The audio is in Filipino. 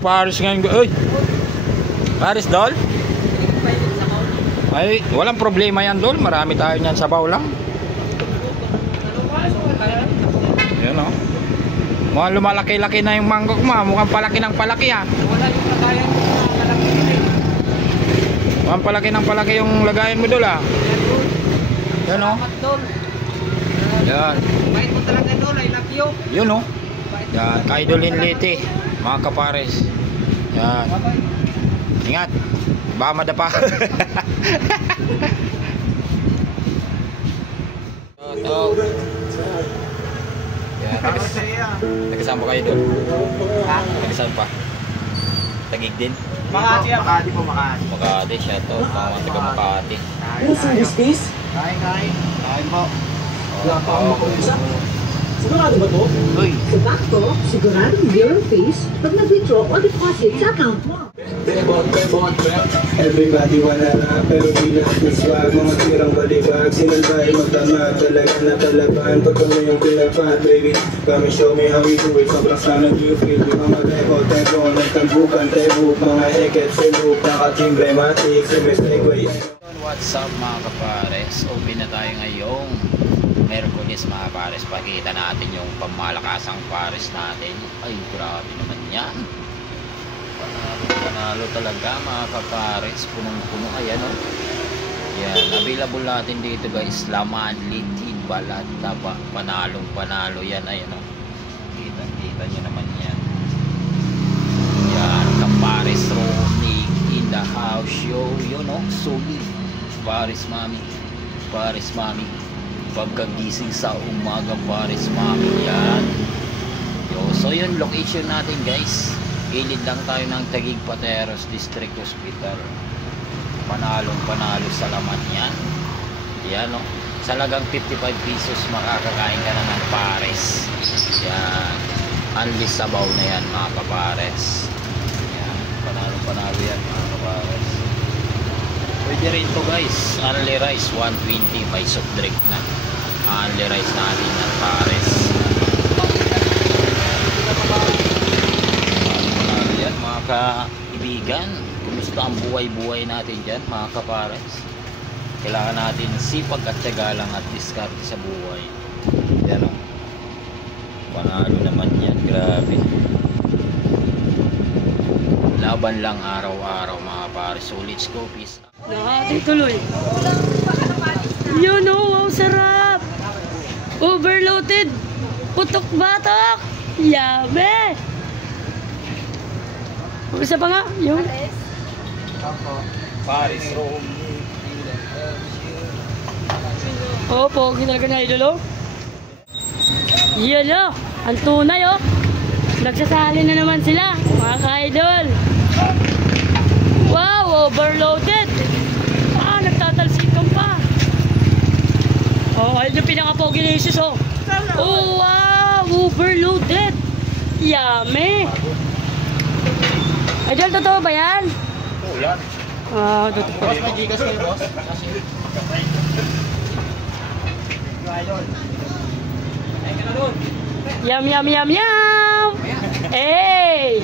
Paris ngayon. Uy! Paris, Dol? Ay, walang problema yan, Dol. Marami tayo niyan sa baw lang. Yan o. Mukhang lumalaki-laki na yung manggok mo. Mukhang palaki ng palaki ha. Wala yung lagayan mo na malaki nila. Mukhang palaki ng palaki yung lagayan mo, Dol ha. Yan o. Salamat, Dol. Yan. Bait mo talaga, Dol. I love you. Yun o. Yan. Kaidolin Liti. Mga kapares. Yan. Ingat. Baka madapa. Yan. Nagkasama pa kayo doon? Ha? Nagkasama pa? Tagig din? Makati yan. Makati po, Makati. Makati siya to. Mga taga Makati. Kain. Kain po. Sigurado ba to? Uy. Sa Bacto, sigurado your face pag nag-withdraw o deposit sa account mo. Everybody wanna rap, pero di lahat ng swag. Mga tirang balibag, sinalbay magdamag. Talaga na talaban, pag kami yung pinagpad, baby. Kami show me how we do it, sobrang sana do you feel. Di ba mag-echo, tempo, nagtambukan, tebuk. Mga heket, sebuk, nakatimbre, matik, sumisegway. What's up mga kapares? Open na tayo ngayong Merkulis mga pares. Pakita natin yung pamalakasang pares natin. Ay grabe naman yan. Panalo talaga mga kapares. Punong-puno. Ayan o. Yan. Available natin dito guys. Laman, litid, balat, taba. Panalong-panalo yan. Ayan o. Kita nyo naman yan. Yan. Kapares Romic in the house show. Yun o. Solid. Pares mami. Pares mami. Pagkagising sa umaga pares mami yan. So yun location natin guys. Gilid lang tayo ng Taguig Pateros District Hospital. Panalo sa laman yan. Yan o. Salagang 55 pesos makakakain ka na ng pares. Yan. Unli sabaw na yan mga kapares. Yan. Panalo yan mga kapares. Pwede rin to guys. Only rice 120 may soft drink na. Only rice natin ng pares. Yan mga kaibigan. Kumusta ang buhay-buhay natin dyan mga kapares? Kailangan natin sipag at tiyaga lang at diskarte sa buhay. Yan o. Panalo naman yan. Grabe. Laban lang araw-araw mga pares. So let's go peace. Nakati tuloy. Yun o, wow, sarap. Overloaded. Putok batok. Yame. Isa pa nga, yung Pares room. opo, talaga na idol o. Yun o, ang tunay o. Nagsasali na naman sila, mga ka-idol. Wow, overloaded. Nagtatalsikan pa. Oh, ayun yung pinaka-pogi na isis oh. Oh, wow, overloaded. Yummy. Idol, totoo ba yan? Ulan. Totoo. Boss, may gigas kayo, boss? Yum, yum, yum, yum. Hey.